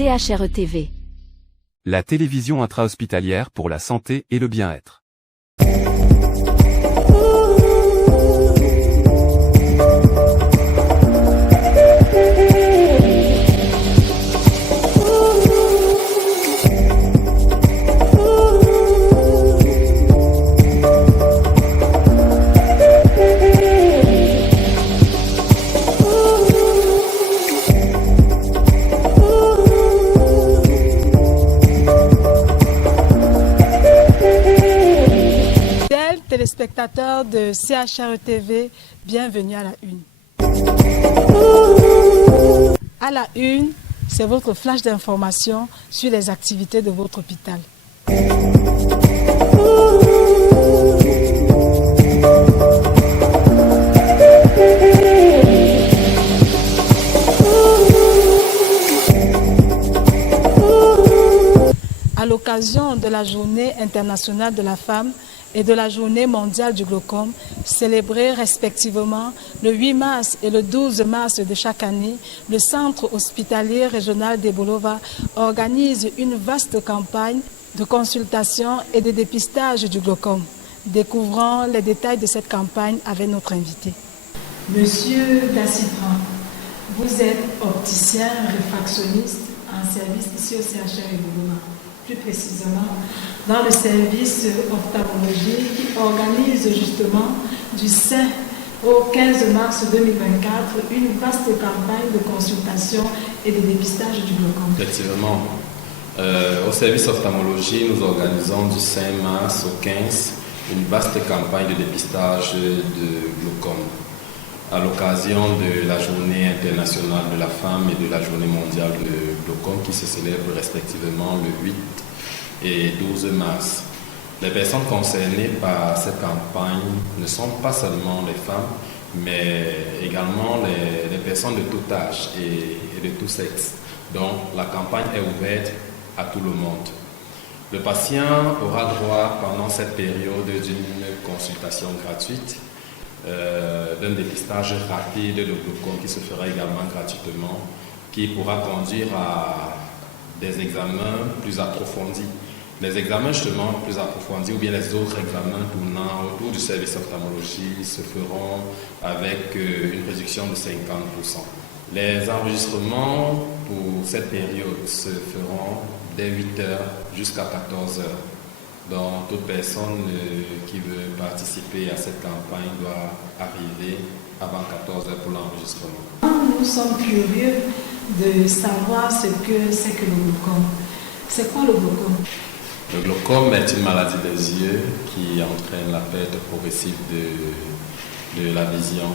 CHRE-TV. La télévision intra-hospitalière pour la santé et le bien-être. Téléspectateurs de CHRE-TV, bienvenue à la Une. À la Une, c'est votre flash d'information sur les activités de votre hôpital. À l'occasion de la Journée internationale de la femme et de la Journée mondiale du glaucome, célébrée respectivement le 8 mars et le 12 mars de chaque année, le Centre hospitalier régional d'Ebolova organise une vaste campagne de consultation et de dépistage du glaucome. Découvrons les détails de cette campagne avec notre invité. Monsieur Dassifran, vous êtes opticien réfractionniste en service ici au CHR Ebolova. Plus précisément dans le service ophtalmologie qui organise justement du 5 au 15 mars 2024 une vaste campagne de consultation et de dépistage du glaucome. Effectivement, au service ophtalmologie, nous organisons du 5 mars au 15 une vaste campagne de dépistage de glaucome. À l'occasion de la Journée internationale de la femme et de la Journée mondiale de glaucome qui se célèbrent respectivement le 8 et 12 mars. Les personnes concernées par cette campagne ne sont pas seulement les femmes, mais également les personnes de tout âge et de tout sexe. Donc la campagne est ouverte à tout le monde. Le patient aura droit pendant cette période d'une consultation gratuite, d'un dépistage rapide de glaucome qui se fera également gratuitement, qui pourra conduire à des examens plus approfondis. Les examens justement plus approfondis ou bien les autres examens tournant autour du service ophtalmologie se feront avec une réduction de 50%. Les enregistrements pour cette période se feront dès 8h jusqu'à 14h. Donc, toute personne qui veut participer à cette campagne doit arriver avant 14h pour l'enregistrement. Nous sommes curieux de savoir ce que c'est que le glaucome. C'est quoi le glaucome? Le glaucome est une maladie des yeux qui entraîne la perte progressive de la vision.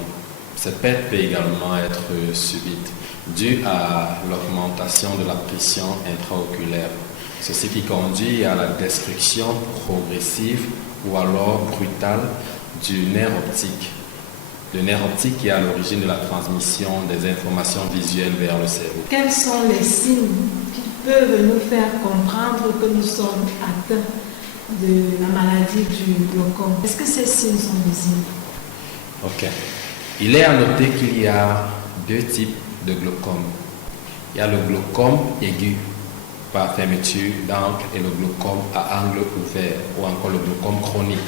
Cette perte peut également être subite, due à l'augmentation de la pression intraoculaire. Ceci qui conduit à la destruction progressive ou alors brutale du nerf optique. Le nerf optique qui est à l'origine de la transmission des informations visuelles vers le cerveau. Quels sont les signes qui peuvent nous faire comprendre que nous sommes atteints de la maladie du glaucome? Est-ce que ces signes sont visibles? Ok. Il est à noter qu'il y a deux types de glaucome. Il y a le glaucome aigu par fermeture d'angle et le glaucome à angle ouvert ou encore le glaucome chronique.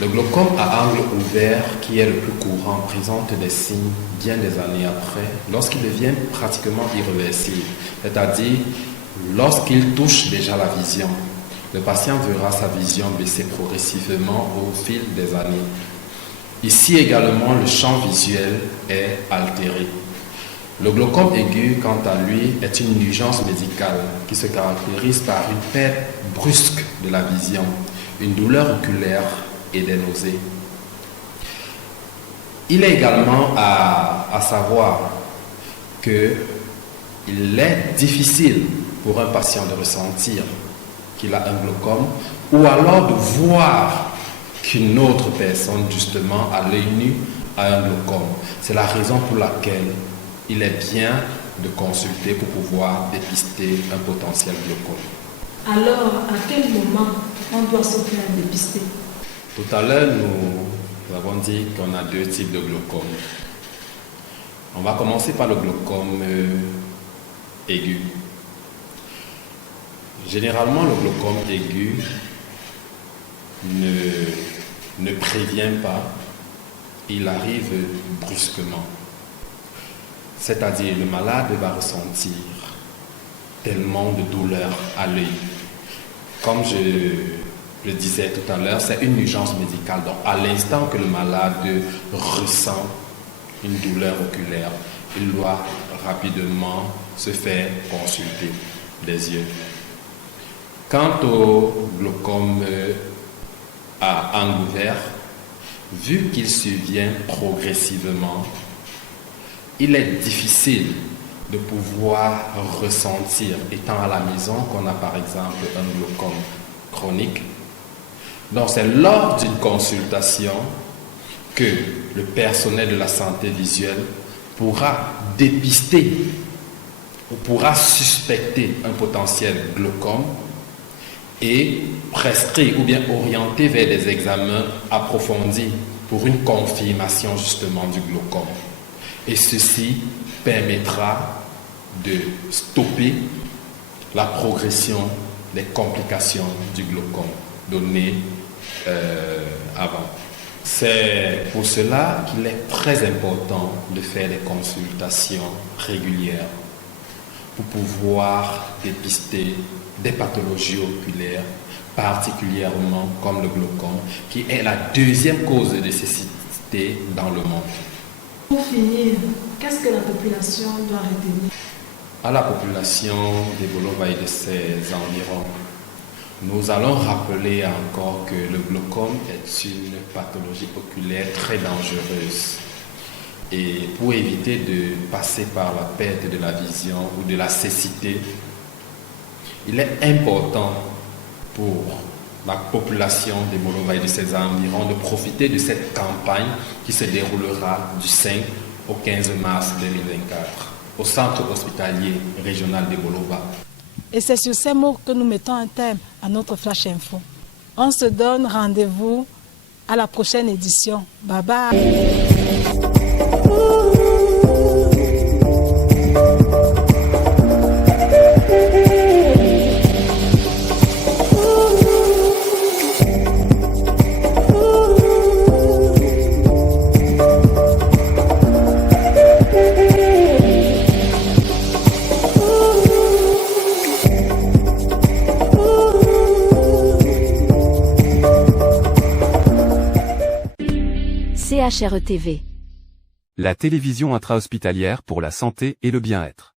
Le glaucome à angle ouvert, qui est le plus courant, présente des signes bien des années après, lorsqu'il devient pratiquement irréversible, c'est-à-dire lorsqu'il touche déjà la vision. Le patient verra sa vision baisser progressivement au fil des années. Ici également, le champ visuel est altéré. Le glaucome aigu, quant à lui, est une urgence médicale qui se caractérise par une perte brusque de la vision, une douleur oculaire et des nausées. Il est également à savoir qu'il est difficile pour un patient de ressentir qu'il a un glaucome ou alors de voir qu'une autre personne, justement, à l'œil nu, a un glaucome. C'est la raison pour laquelle il est bien de consulter pour pouvoir dépister un potentiel glaucome. Alors, à quel moment on doit se faire dépister? Tout à l'heure, nous avons dit qu'on a deux types de glaucome. On va commencer par le glaucome aigu. Généralement, le glaucome aigu ne prévient pas, il arrive brusquement. C'est-à-dire, le malade va ressentir tellement de douleur à l'œil. Comme je le disais tout à l'heure, c'est une urgence médicale. Donc, à l'instant que le malade ressent une douleur oculaire, il doit rapidement se faire consulter des yeux. Quant au glaucome à angle ouvert, vu qu'il survient progressivement, il est difficile de pouvoir ressentir, étant à la maison, qu'on a par exemple un glaucome chronique. Donc c'est lors d'une consultation que le personnel de la santé visuelle pourra dépister ou pourra suspecter un potentiel glaucome et prescrire ou bien orienter vers des examens approfondis pour une confirmation justement du glaucome. Et ceci permettra de stopper la progression des complications du glaucome donné avant. C'est pour cela qu'il est très important de faire des consultations régulières pour pouvoir dépister des pathologies oculaires, particulièrement comme le glaucome, qui est la deuxième cause de cécité dans le monde. Pour finir, qu'est-ce que la population doit retenir? À la population de Bolova et de ses environs, nous allons rappeler encore que le glaucome est une pathologie oculaire très dangereuse. Et pour éviter de passer par la perte de la vision ou de la cécité, il est important pour la population de Bolova et de ses environs de profiter de cette campagne qui se déroulera du 5 au 15 mars 2024 au centre hospitalier régional de Bolova. Et c'est sur ces mots que nous mettons un terme à notre Flash Info. On se donne rendez-vous à la prochaine édition. Bye bye. CHRE TV. La télévision intra-hospitalière pour la santé et le bien-être.